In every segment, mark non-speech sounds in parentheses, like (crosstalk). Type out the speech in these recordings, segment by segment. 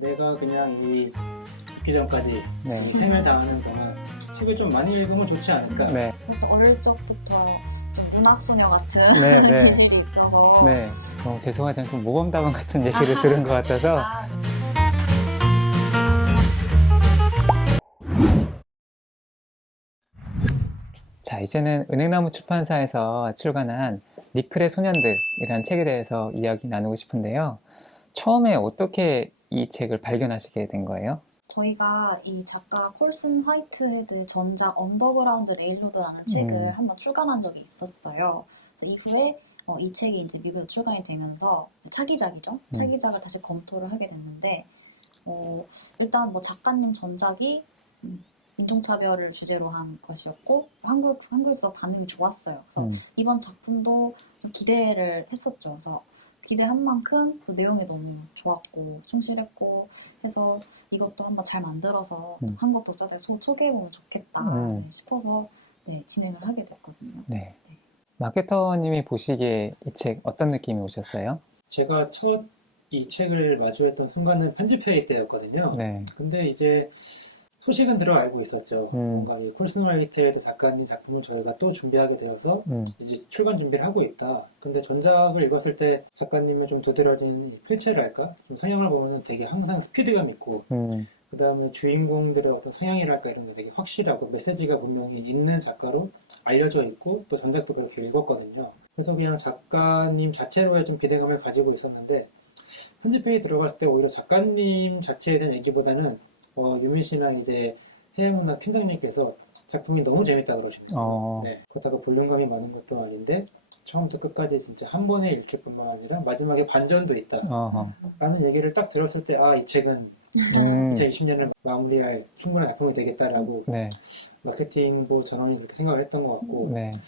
내가 그냥 이 죽기 전까지 네. 이 생을 다하는 동안 책을 좀 많이 읽으면 좋지 않을까. 네. 그래서 어릴 적부터 좀 문학 소녀 같은 네, 네. (laughs) 기질이 있어서 네. 어, 죄송하지만 좀 모범답안 같은 얘기를 들은 것 같아서. 아, 자, 이제는 은행나무 출판사에서 출간한 니클의 소년들이라는 책에 대해서 이야기 나누고 싶은데요. 처음에 어떻게 이 책을 발견하시게 된 거예요? 저희가 이 작가 콜슨 화이트헤드 전작 언더그라운드 레일로드라는 책을 음. 한번 출간한 적이 있었어요. 그래서 이후에 어, 이 책이 이제 미국에 출간이 되면서 차기작이죠. 음. 차기작을 다시 검토를 하게 됐는데 어, 일단 뭐 작가님 전작이 음, 인종차별을 주제로 한 것이었고 한국 한국에서 반응이 좋았어요. 그래서 음. 이번 작품도 좀 기대를 했었죠. 그래서 기대한 만큼 그 내용이 너무 좋았고 충실했고 해서 이것도 한번 잘 만들어서 음. 한국 독자들 소, 소개해보면 좋겠다 음. 네, 싶어서 네, 진행을 하게 됐거든요. 네. 마케터님이 보시기에 이 책 어떤 느낌이 오셨어요? 제가 첫 이 책을 마주했던 순간은 편집회의 때였거든요. 네. 근데 이제 소식은 들어 알고 있었죠. 음. 뭔가 이 콜슨 화이트헤드 작가님 작품을 저희가 또 준비하게 되어서 음. 이제 출간 준비를 하고 있다. 근데 전작을 읽었을 때 작가님의 좀 두드러진 필체랄까? 좀 성향을 보면은 되게 항상 스피드감 있고, 음. 그 다음에 주인공들의 어떤 성향이랄까 이런 게 되게 확실하고 메시지가 분명히 있는 작가로 알려져 있고, 또 전작도 그렇게 읽었거든요. 그래서 그냥 작가님 자체로의 좀 기대감을 가지고 있었는데, 편집회의 들어갔을 때 오히려 작가님 자체에 대한 얘기보다는, 어, 유민 씨나 이제 해양문학 팀장님께서 작품이 너무 재밌다 그러시는 거예요. 어. 네, 그렇다고 볼륨감이 많은 것도 아닌데 처음부터 끝까지 진짜 한 번에 읽힐 뿐만 아니라 마지막에 반전도 있다 어허. 라는 얘기를 딱 들었을 때 아 이 책은 음. 2020년을 마무리할 충분한 작품이 되겠다라고 네. 마케팅부 전원이 그렇게 생각을 했던 것 같고 네.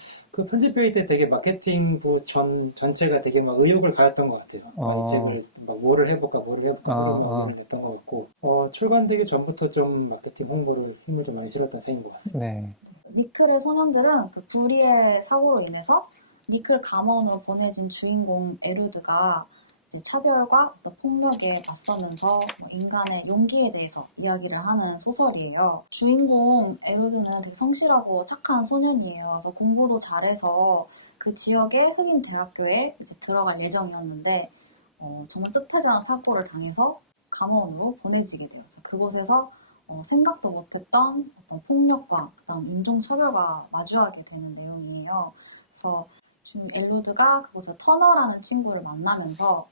그 편집회의 때 되게 마케팅부 전 전체가 되게 막 의욕을 가졌던 것 같아요. 아, 어. 이 책을 막 뭐를 해볼까 뭐를 해볼까 어, 그런 어. 의견을 냈던 것 같고 어, 출간되기 전부터 좀 마케팅 홍보를 힘을 좀 많이 실었던 책인 것 같습니다. 네. 니클의 소년들은 그 불의의 사고로 인해서 니클 감원으로 보내진 주인공 에루드가 이제 차별과 또 폭력에 맞서면서 뭐 인간의 용기에 대해서 이야기를 하는 소설이에요. 주인공 에루드는 되게 성실하고 착한 소년이에요. 그래서 공부도 잘해서 그 지역의 흑인 대학교에 들어갈 예정이었는데 어, 정말 뜻하지 않은 사고를 당해서 감원으로 보내지게 돼요. 그곳에서 어, 생각도 못했던 어떤 폭력과 그다음 인종차별과 마주하게 되는 내용이에요. 그래서 좀 엘루드가 그곳에 터너라는 친구를 만나면서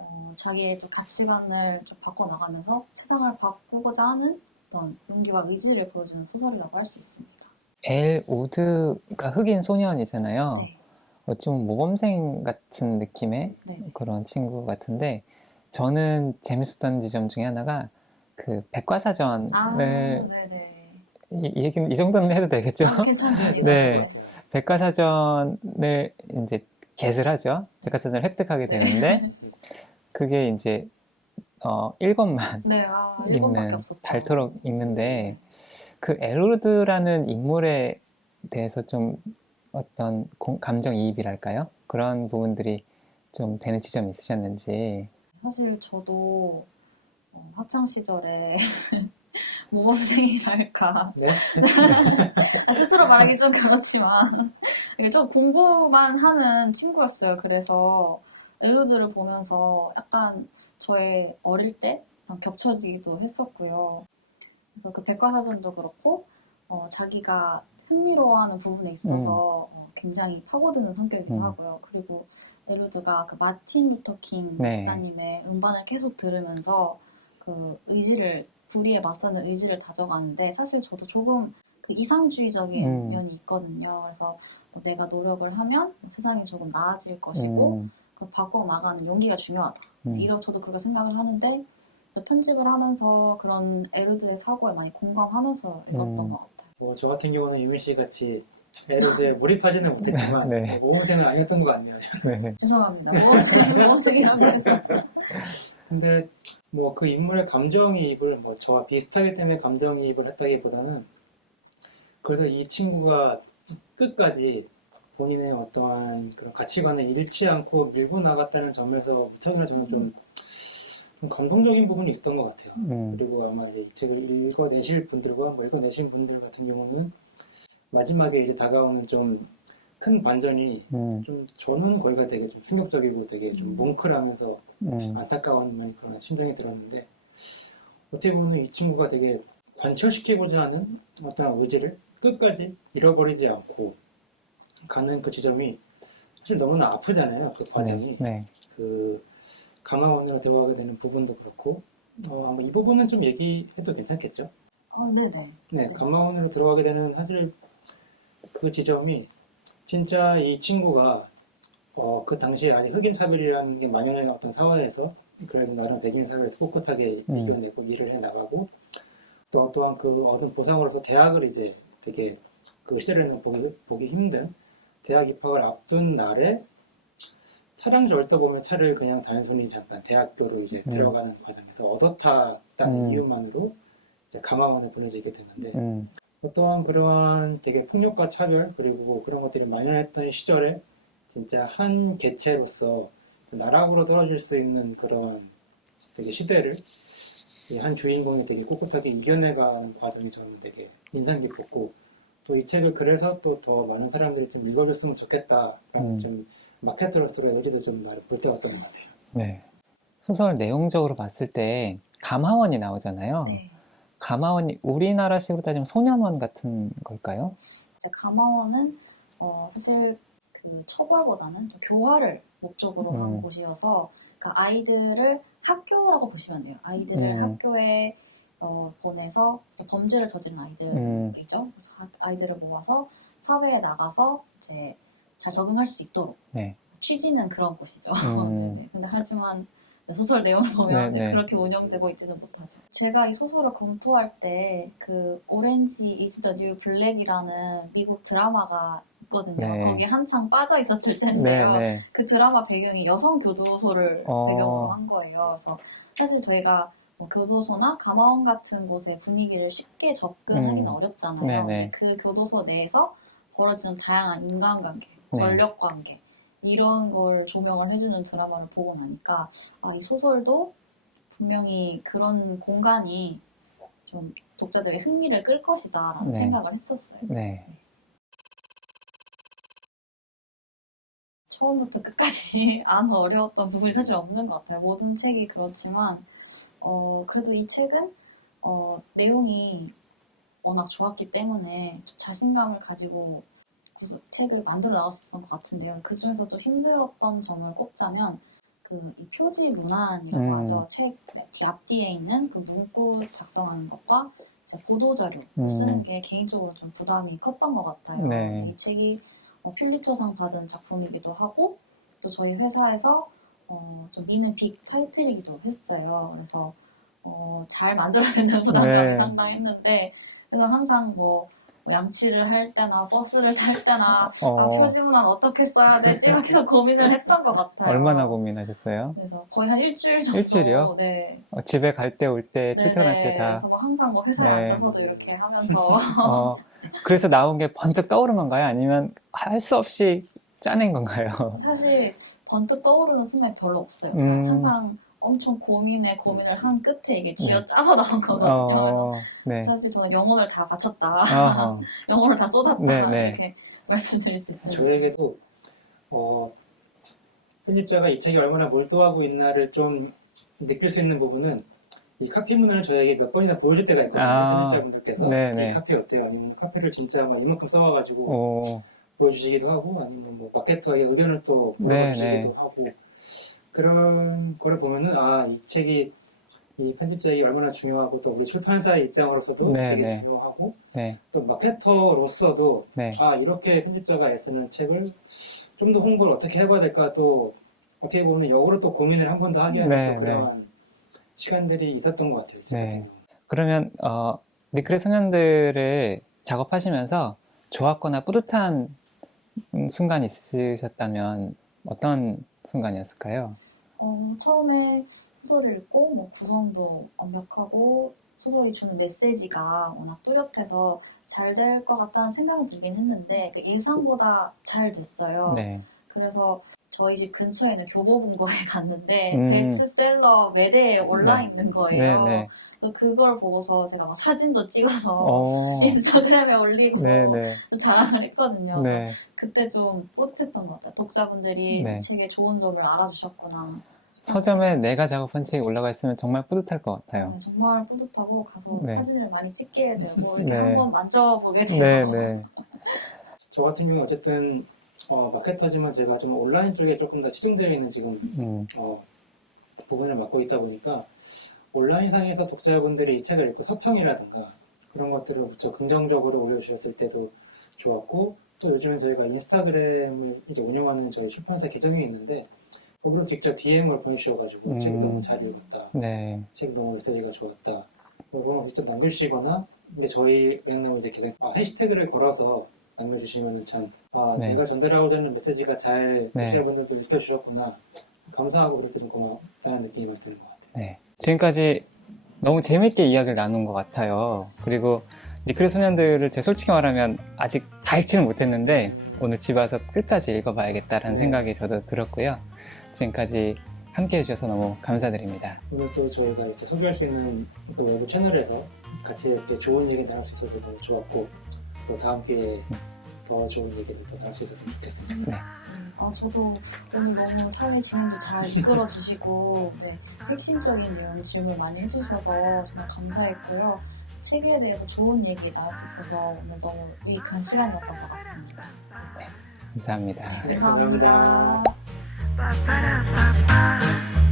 어, 자기의 또 가치관을 좀 바꿔나가면서 세상을 바꾸고자 하는 어떤 용기와 의지를 보여주는 소설이라고 할 수 있습니다. 엘 우드가 흑인 소년이잖아요. 네. 어찌 보면 모범생 같은 느낌의 네. 그런 친구 같은데 저는 재밌었던 지점 중에 하나가 그 백과사전을 아, 네네. 이, 이 얘기는 이 정도는 해도 되겠죠? 아. (laughs) 네. 백과사전을 이제 겟을 하죠. 백과사전을 획득하게 되는데 (laughs) 그게 이제 어 1권만 네, 아, 없었죠. 닳도록 읽는데 그 엘로드라는 인물에 대해서 좀 어떤 공- 감정이입이랄까요? 그런 부분들이 좀 되는 지점이 있으셨는지 사실 저도 어, 학창 시절에 (laughs) 모범생이랄까 네. 아, (laughs) 스스로 말하기 좀 그렇지만 이게 좀 공부만 하는 친구였어요. 그래서 엘루드를 보면서 약간 저의 어릴 때랑 겹쳐지기도 했었고요. 그래서 그 백과사전도 그렇고 어, 자기가 흥미로워하는 부분에 있어서 어, 굉장히 파고드는 성격이기도 음. 하고요. 그리고 엘루드가 그 마틴 루터 킹 네. 목사님의 음반을 계속 들으면서 그 의지를 불의에 맞서는 의지를 다져가는데 사실 저도 조금 그 이상주의적인 음. 면이 있거든요. 그래서 뭐 내가 노력을 하면 세상이 조금 나아질 것이고 음, 그걸 바꿔 나가는 용기가 중요하다. 음, 이러 저도 그렇게 생각을 하는데 그 편집을 하면서 그런 에르드의 사고에 많이 공감하면서 읽었던 음. 것 같아요. 어, 저 같은 경우는 유민 씨 같이 에르드에 (laughs) 몰입하지는 못했지만 네. 어, 모범생은 아니었던 것 같네요. (laughs) 네. 죄송합니다. 모범생, 모범생이라고 해서. (laughs) 근데 뭐 그 인물의 감정이입을 뭐 저와 비슷하기 때문에 감정이입을 했다기보다는 그래도 이 친구가 끝까지 본인의 어떠한 그런 가치관을 잃지 않고 밀고 나갔다는 점에서 무척이나 저는 좀좀 감동적인 부분이 있었던 것 같아요. 음, 그리고 아마 이 책을 읽어내실 분들과 뭐 읽어내신 분들 같은 경우는 마지막에 이제 다가오는 좀 큰 반전이 음, 좀 저는 거기가 되게 좀 충격적이고 되게 좀 뭉클하면서 음, 안타까운 그런 심정이 들었는데 어떻게 보면 이 친구가 되게 관철시키고자 하는 어떤 의지를 끝까지 잃어버리지 않고 가는 그 지점이 사실 너무나 아프잖아요. 그 과정이. 네, 네. 그 가마원으로 들어가게 되는 부분도 그렇고 어, 아마 이 부분은 좀 얘기해도 괜찮겠죠? 아, 네 네. 네, 가마원으로 들어가게 되는 사실 그 지점이 진짜 이 친구가 어, 그 당시에 아직 흑인 차별이라는 게 만연한 어떤 사회에서 그래도 나름 백인 사회에서 꿋꿋하게 음. 이겨내고 일을 해 나가고 또 또한 그 얻은 보상으로서 대학을 이제 되게 그 시절에는 보기, 보기 힘든 대학 입학을 앞둔 날에 차량 절도 보면 차를 그냥 단순히 잠깐 대학교로 이제 음. 들어가는 과정에서 얻어탔다는 음. 이유만으로 이제 가마원에 보내지게 되는데 음, 또한 그러한 되게 폭력과 차별 그리고 그런 것들이 만연했던 시절에 진짜 한 개체로서 나락으로 떨어질 수 있는 그런 되게 시대를 이한 주인공이 되게 꿋꿋하게 이겨내가는 과정이 저는 되게 인상 깊었고 또 이 책을 그래서 또 더 많은 사람들이 좀 읽어줬으면 좋겠다라는 음. 좀 마케터로서의 의지도 좀 나를 불태웠던 것 같아요. 네. 소설 내용적으로 봤을 때 감하원이 나오잖아요. 네. 감하원이 우리나라식으로 따지면 소년원 같은 걸까요? 이제 가마원은 어, 사실 그 처벌보다는 좀 교화를 목적으로 한 음. 곳이어서 그러니까 아이들을 학교라고 보시면 돼요. 아이들을 음. 학교에 어, 보내서 범죄를 저지른 음. 아이들이죠. 하- 아이들을 모아서 사회에 나가서 이제 잘 적응할 수 있도록 네. 취지는 그런 곳이죠. 음. (laughs) 네, 근데 하지만 소설 내용을 보면 네, 네. 그렇게 운영되고 있지는 못하죠. 제가 이 소설을 검토할 때 그 오렌지 이즈 더 뉴 블랙이라는 미국 드라마가 있거든요. 네. 거기 한창 빠져 있었을 네, 텐데요. 네. 그 드라마 배경이 여성 교도소를 어. 배경으로 한 거예요. 그래서 사실 저희가 뭐 교도소나 감화원 같은 곳의 분위기를 쉽게 접근하기는 음. 어렵잖아요. 네네. 그 교도소 내에서 벌어지는 다양한 인간관계, 네. 권력관계 이런 걸 조명을 해주는 드라마를 보고 나니까 아, 이 소설도 분명히 그런 공간이 좀 독자들의 흥미를 끌 것이다라는 네. 생각을 했었어요. 네. 처음부터 끝까지 (laughs) 안 어려웠던 부분이 사실 없는 것 같아요. 모든 책이 그렇지만, 어, 그래도 이 책은, 어, 내용이 워낙 좋았기 때문에 좀 자신감을 가지고 구스- 책을 만들어 나갔었던 것 같은데요. 그 중에서 도 힘들었던 점을 꼽자면, 그, 이 표지 문안이라고 음. 하죠. 책 이렇게 앞뒤에 있는 그 문구 작성하는 것과 이제 보도 자료 음. 쓰는 게 개인적으로 좀 부담이 컸던 것 같아요. 네. 이 책이 어, 퓰리처상 받은 작품이기도 하고 또 저희 회사에서 어, 좀 미는 빅 타이틀이기도 했어요. 그래서 어, 잘 만들어야 된다는 부담감이 네. 상당했는데 그래서 항상 뭐, 뭐 양치를 할 때나 버스를 탈 때나 어. 아, 표지문안 어떻게 써야 되지? 막 계속 고민을 했던 것 같아요. 얼마나 고민하셨어요? 그래서 거의 한 일주일 정도. 일주일이요? 네. 어, 집에 갈 때, 올 때, 출퇴근할 네네. 때 다. 그래서 막 항상 뭐 회사에 네. 앉아서도 이렇게 하면서 (laughs) 어, 그래서 나온 게 번뜩 떠오른 건가요? 아니면 할 수 없이 짜낸 건가요? 사실 번뜩 떠오르는 순간이 별로 없어요. 음. 항상 엄청 고민에 고민을 한 끝에 이게 쥐어 짜서 나온 거거든요. 어, 네. 사실 저는 영혼을 다 바쳤다. (laughs) 영혼을 다 쏟았다. 네, 네. 이렇게 말씀드릴 수 있습니다. 저에게도 어, 편집자가 이 책이 얼마나 몰두하고 있나를 좀 느낄 수 있는 부분은 이 카피 문화를 저에게 몇 번이나 보여줄 때가 있거든요. 아, 편집자분들께서 네네. 이 카피 어때요? 아니면 카피를 진짜 막 이만큼 써와가지고 오, 보여주시기도 하고 아니면 뭐 마케터의 의견을 또 네, 물어보시기도 하고 그런 거를 보면은 아 이 책이 이 편집자에게 얼마나 중요하고 또 우리 출판사의 입장으로서도 네, 되게 네. 중요하고 네, 또 마케터로서도 네. 아 이렇게 편집자가 애쓰는 책을 좀 더 홍보를 어떻게 해봐야 될까 또 어떻게 보면 역으로 또 고민을 한 번 더 하게 하는 네, 또 그런 시간들이 있었던 것 같아요. 네. 그러면, 어, 니클의 소년들을 작업하시면서 좋았거나 뿌듯한 음, 순간이 있으셨다면 어떤 순간이었을까요? 어, 처음에 소설을 읽고 뭐 구성도 완벽하고 소설이 주는 메시지가 워낙 뚜렷해서 잘 될 것 같다는 생각이 들긴 했는데 그 예상보다 잘 됐어요. 네. 그래서 저희 집 근처에 있는 교보문고에 (laughs) 갔는데 음. 베스트셀러 매대에 올라 네. 있는 거예요. 네 네. 또 그걸 보고서 제가 막 사진도 찍어서 어. (laughs) 인스타그램에 올리고 네네. 또 자랑을 했거든요. 네. 그때 좀 뿌듯했던 것 같아요. 독자분들이 네. 이 책의 좋은 점을 알아주셨구나. 서점에 내가 작업한 책이 올라가 있으면 정말 뿌듯할 것 같아요. 네, 정말 뿌듯하고 가서 네. 사진을 많이 찍게 되고 (laughs) 이렇게 네. 한번 만져보게 돼요. 네 네. (laughs) 저 같은 경우 어쨌든 어, 마케터지만 제가 좀 온라인 쪽에 조금 더 치중되어 있는 지금 음, 어, 부분을 맡고 있다 보니까 온라인상에서 독자분들이 이 책을 읽고 서평이라든가 그런 것들을 무척 긍정적으로 올려주셨을 때도 좋았고 또 요즘엔 저희가 인스타그램을 이제 운영하는 저희 출판사 계정이 있는데 거기로 직접 DM을 보내주셔가지고 음. 책 너무 잘 읽었다 네. 책 너무 메시지가 좋았다 그런 거 직접 남겨주시거나 근데 저희 이제 계속 아, 해시태그를 걸어서 남겨주시면 참 아, 네. 내가 전달하고자 하는 메시지가 잘 네. 독자분들도 읽혀주셨구나 감사하고 그렇게 좀 고맙다는 느낌이 많이 드는 것 같아요. 네. 지금까지 너무 재밌게 이야기를 나눈 것 같아요. 그리고 니크의 소년들을 제가 솔직히 말하면 아직 다 읽지는 못했는데 오늘 집 와서 끝까지 읽어봐야겠다라는 네. 생각이 저도 들었고요. 지금까지 함께 해주셔서 너무 감사드립니다. 오늘 또 저희가 이렇게 소개할 수 있는 또 외부 채널에서 같이 이렇게 좋은 얘기 나눌 수 있어서 너무 좋았고 또 다음 기회에 더 좋은 얘기를 또 나눌 수 있었으면 좋겠습니다. 음, 아, 저도 오늘 너무 사회 진행도 잘 이끌어 주시고 네, 핵심적인 내용 질문 많이 해주셔서 정말 감사했고요. 책에 대해서 좋은 얘기 나눌 수 있어서 오늘 너무 유익한 시간이었던 것 같습니다. 감사합니다. 네, 감사합니다. 감사합니다.